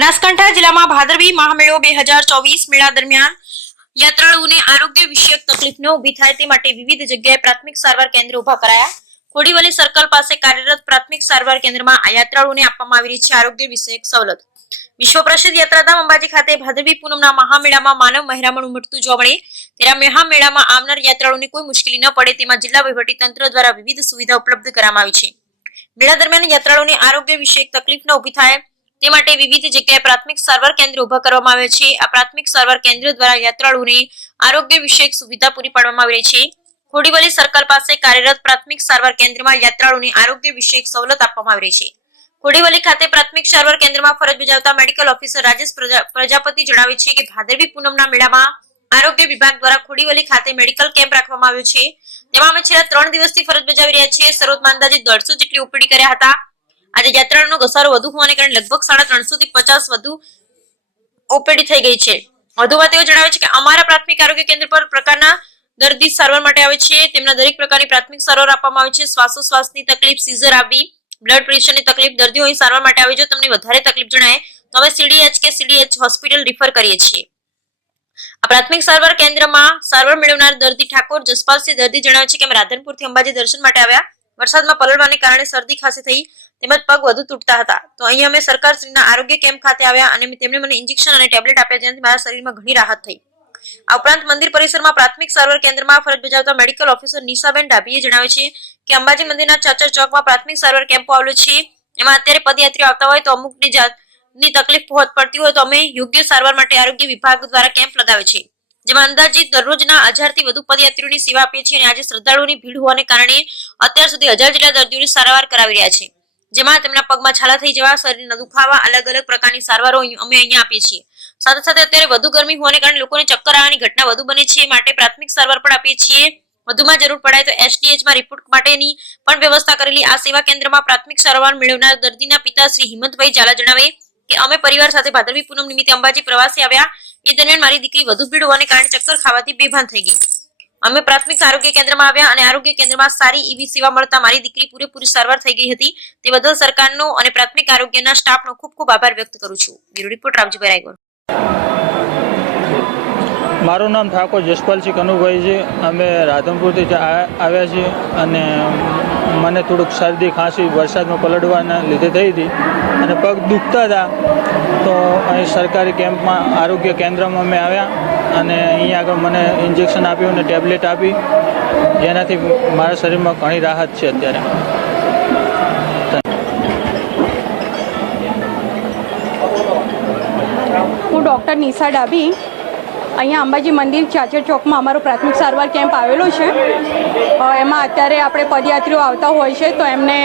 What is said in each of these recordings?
બનાસકાંઠા જિલ્લામાં ભાદરવી મહામેળો બે હજાર ચોવીસ મેળા દરમિયાન યાત્રાળુઓને આરોગ્ય વિષયક તકલીફ ન ઊભી થાય તે માટે વિવિધ જગ્યાએ પ્રાથમિક સારવાર કેન્દ્ર ઊભા કરાયા. કોડીવલી સર્કલ પાસે કાર્યરત પ્રાથમિક સારવાર કેન્દ્રમાં યાત્રાળુઓને આપવામાં આવી રહી છે આરોગ્ય વિષયક સવલત. વિશ્વ પ્રસિદ્ધ યાત્રાધામ અંબાજી ખાતે ભાદરવી પૂનમના મહામેળામાં માનવ મહેરામણ ઉમટતું જોવા મળે ત્યારે મહામેળામાં આવનાર યાત્રાળુઓને કોઈ મુશ્કેલી ન પડે તેમાં જિલ્લા વહીવટી તંત્ર દ્વારા વિવિધ સુવિધા ઉપલબ્ધ કરવામાં આવી છે. મેળા દરમિયાન યાત્રાળુઓને આરોગ્ય વિષયક તકલીફ ન ઊભી થાય તે માટે વિવિધ જગ્યાએ પ્રાથમિક સારવાર કેન્દ્ર ઊભા કરવામાં આવ્યા છે. આ પ્રાથમિક સારવાર કેન્દ્ર દ્વારા યાત્રાળુઓને આરોગ્ય વિષયક સુવિધા પૂરી પાડવામાં આવી રહી છે. ખોડીવલી સર્કલ પાસે કાર્યરત પ્રાથમિક સારવાર કેન્દ્રમાં યાત્રાળુઓને આરોગ્ય વિષયક સવલત આપવામાં આવી રહી છે. ખોડીવલી ખાતે પ્રાથમિક સારવાર કેન્દ્રમાં ફરજ બજાવતા મેડિકલ ઓફિસર રાજેશ પ્રજા- પ્રજાપતિ જણાવે છે કે ભાદરવી પૂનમના મેળામાં આરોગ્ય વિભાગ દ્વારા ખોડીવલી ખાતે મેડિકલ કેમ્પ રાખવામાં આવ્યો છે. તેમાં અમે છેલ્લા ત્રણ દિવસથી ફરજ બજાવી રહ્યા છીએ. સરોતમાં અંદાજે દોઢસો જેટલી ઓપીડી કર્યા હતા. આજે યાત્રાળુનો ઘસારો વધુ હોવાને કારણે લગભગ સાડા ત્રણસો થી પચાસ વધુ ઓપીડી થઈ ગઈ છે. વધુમાં તેઓ જણાવે છે કે અમારા પ્રાથમિક આરોગ્ય કેન્દ્ર પર પ્રકારના દર્દી સારવાર માટે આવે છે. તેમના દરેક પ્રકારની પ્રાથમિક સારવાર આપવામાં આવે છે. શ્વાસોશ્વાસની તકલીફ, સીઝર આવી, બ્લડ પ્રેશરની તકલીફ, દર્દીઓ સારવાર માટે આવે જો તમને વધારે તકલીફ જણાય તો અમે સીડીએચ કે સીડીએચ હોસ્પિટલ રિફર કરીએ છીએ. આ પ્રાથમિક સારવાર કેન્દ્રમાં સારવાર મેળવનાર દર્દી ઠાકોર જસપાલસિંહ દર્દી જણાવે છે કે અમે રાધનપુરથી અંબાજી દર્શન માટે આવ્યા. વરસાદમાં પલળવાને કારણે શરદી ખાંસી થઈ તેમજ પગ વધુ તૂટતા હતા. તો અહીં અમે સરકારશ્રીના આરોગ્ય કેમ્પ ખાતે આવ્યા અને તેમણે મને ઇન્જેક્શન અને ટેબ્લેટ આપ્યા જેનાથી મારા શરીરમાં ઘણી રાહત થઈ. આ ઉપરાંત મંદિર પરિસરમાં પ્રાથમિક સારવાર કેન્દ્રમાં ફરજ બજાવતા મેડિકલ ઓફિસર નિશાબેન ડાભીએ જણાવે છે કે અંબાજી મંદિરના ચાચર ચોકમાં પ્રાથમિક સારવાર કેમ્પો આવેલો છે. એમાં અત્યારે પદયાત્રીઓ આવતા હોય તો અમુકની જાતની તકલીફ પહોંચ પડતી હોય તો અમે યોગ્ય સારવાર માટે આરોગ્ય વિભાગ દ્વારા કેમ્પ લગાવે છે. જેમાં અંદાજિત દરરોજના હજારથી વધુ પદયાત્રીઓની સેવા આપીએ છીએ અને આજે શ્રદ્ધાળુઓની ભીડ હોવાને કારણે અત્યાર સુધી હજાર જેટલા દર્દીઓની સારવાર કરાવી રહ્યા છે. જેમાં તેમના પગમાં છાલા થઈ જવા, શરીરના દુખાવા, અલગ અલગ પ્રકારની સારવારો અમે અહીંયા આપીએ છીએ. સાથે સાથે અત્યારે વધુ ગરમી હોવાને કારણે લોકોને ચક્કર આવવાની ઘટના વધુ બને છે. માટે પ્રાથમિક સારવાર પણ આપીએ છીએ. વધુમાં જરૂર પડાય તો એસટીએચમાં રિપોર્ટ માટેની પણ વ્યવસ્થા કરેલી આ સેવા કેન્દ્રમાં પ્રાથમિક સારવાર મેળવનાર દર્દીના પિતા શ્રી હિંમતભાઈ ઝાલા જણાવે કે અમે પરિવાર સાથે ભાદરવી પૂનમ નિમિત્તે અંબાજી પ્રવાસે આવ્યા. એ દરમિયાન મારી દીકરી વધુ ભીડ હોવાને કારણે ચક્કર ખાવાથી બેભાન થઈ ગઈ. અમે પ્રાથમિક આરોગ્ય કેન્દ્રમાં આવ્યા અને આરોગ્ય કેન્દ્રમાં સારી એવી સેવા મળતા મારી દીકરી પૂરેપૂરી સારવાર થઈ ગઈ હતી. તે બદલ સરકારનો અને પ્રાથમિક આરોગ્યના સ્ટાફનો ખૂબ ખૂબ આભાર વ્યક્ત કરું છું. Bureau report Ramjibhai Raigor. મારું નામ ઠાકોર જસપાલસિંહ કનુભાઈ છે અમે રાધનપુરથી આવ્યા છીએ અને મને થોડુંક શરદી ખાંસી વરસાદમાં પલળવાના લીધે થઈ હતી. અને પગ દુખતા હતા. તો અહીં સરકારી કેમ્પમાં, આરોગ્ય કેન્દ્રમાં અમે આવ્યા અને અહીંયા આગળ મને ઇન્જેક્શન આપ્યું અને ટેબ્લેટ આપી. જેનાથી મારા શરીરમાં ઘણી રાહત છે અત્યારે. હું ડૉક્ટર નિશા ડાબી અહીંયા અંબાજી મંદિર ચાચર ચોકમાં અમારો પ્રાથમિક સારવાર કેમ્પ આવેલો છે. એમાં અત્યારે આપણે પદયાત્રીઓ આવતા હોય છે, તો એમને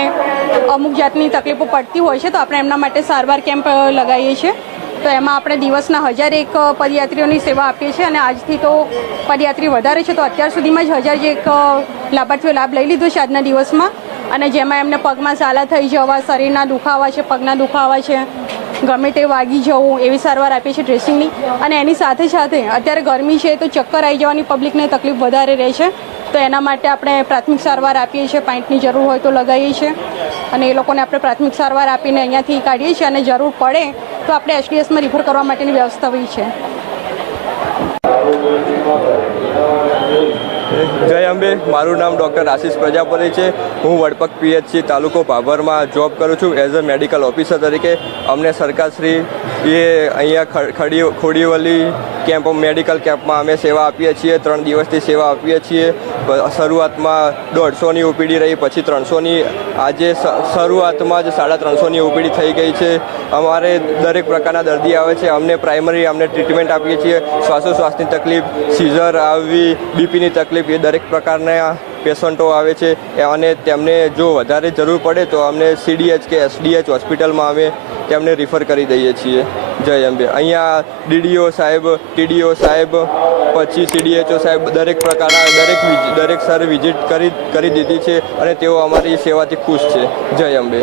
અમુક જાતની તકલીફો પડતી હોય છે, તો આપણે એમના માટે સારવાર કેમ્પ લગાવીએ છીએ. તો એમાં આપણે દિવસના હજાર એક પદયાત્રીઓની સેવા આપીએ છીએ અને આજથી તો પદયાત્રી વધારે છે, તો અત્યાર સુધીમાં જ હજાર એક લાભાર્થીઓ લાભ લઈ લીધો છે આજના દિવસમાં. અને જેમાં એમને પગમાં ઝાલા થઈ જવા, શરીરના દુખાવા છે, પગના દુખાવા છે ગમે તે વાગી જવું, એવી સારવાર આપીએ છીએ ડ્રેસિંગની અને એની સાથે સાથે અત્યારે ગરમી છે તો ચક્કર આવી જવાની પબ્લિકને તકલીફ વધારે રહે છે. તો એના માટે આપણે પ્રાથમિક સારવાર આપીએ છીએ પાઇન્ટની જરૂર હોય તો લગાવીએ છીએ. અને એ લોકોને આપણે પ્રાથમિક સારવાર આપીને અહીંયાથી કાઢીએ છીએ અને જરૂર પડે તો આપણે એસડીએસમાં રિફર કરવા માટેની વ્યવસ્થા હોય છે. જય અંબે. મારું નામ ડૉક્ટર આશિષ પ્રજાપતિ છે. હું વડપક પીએચસી તાલુકો ભાભરમાં જોબ કરું છું એઝ અ મેડિકલ ઓફિસર તરીકે. અમને સરકારશ્રી એ અહીંયા ખડી, ખોડીવલી કેમ્પ મેડિકલ કેમ્પમાં અમે સેવા આપીએ છીએ. ત્રણ દિવસથી સેવા આપીએ છીએ. શરૂઆતમાં દોઢસોની ઓપીડી રહી, પછી ત્રણસોની. આજે શરૂઆતમાં જ સાડા ત્રણસોની ઓપીડી થઈ ગઈ છે. અમારે દરેક પ્રકારના દર્દી આવે છે. અમને પ્રાઇમરી અમને ટ્રીટમેન્ટ આપીએ છીએ. શ્વાસોશ્વાસની તકલીફ સીઝર આવવી બીપીની તકલીફ એ દરેક પ્રકારના પેશન્ટો આવે છે અને તેમને જો વધારે જરૂર પડે તો અમને સીડીએચ કે એસડીએચ હોસ્પિટલમાં અમે તેમને રિફર કરી દઈએ છીએ. જય અંબે. અહીંયા ડીડીઓ સાહેબ ટીડીઓ સાહેબ, પછી સીડીએચઓ સાહેબ, દરેક પ્રકારના, દરેક દરેક સર વિઝિટ કરી કરી દીધી છે અને તેઓ અમારી સેવાથી ખુશ છે. જય અંબે.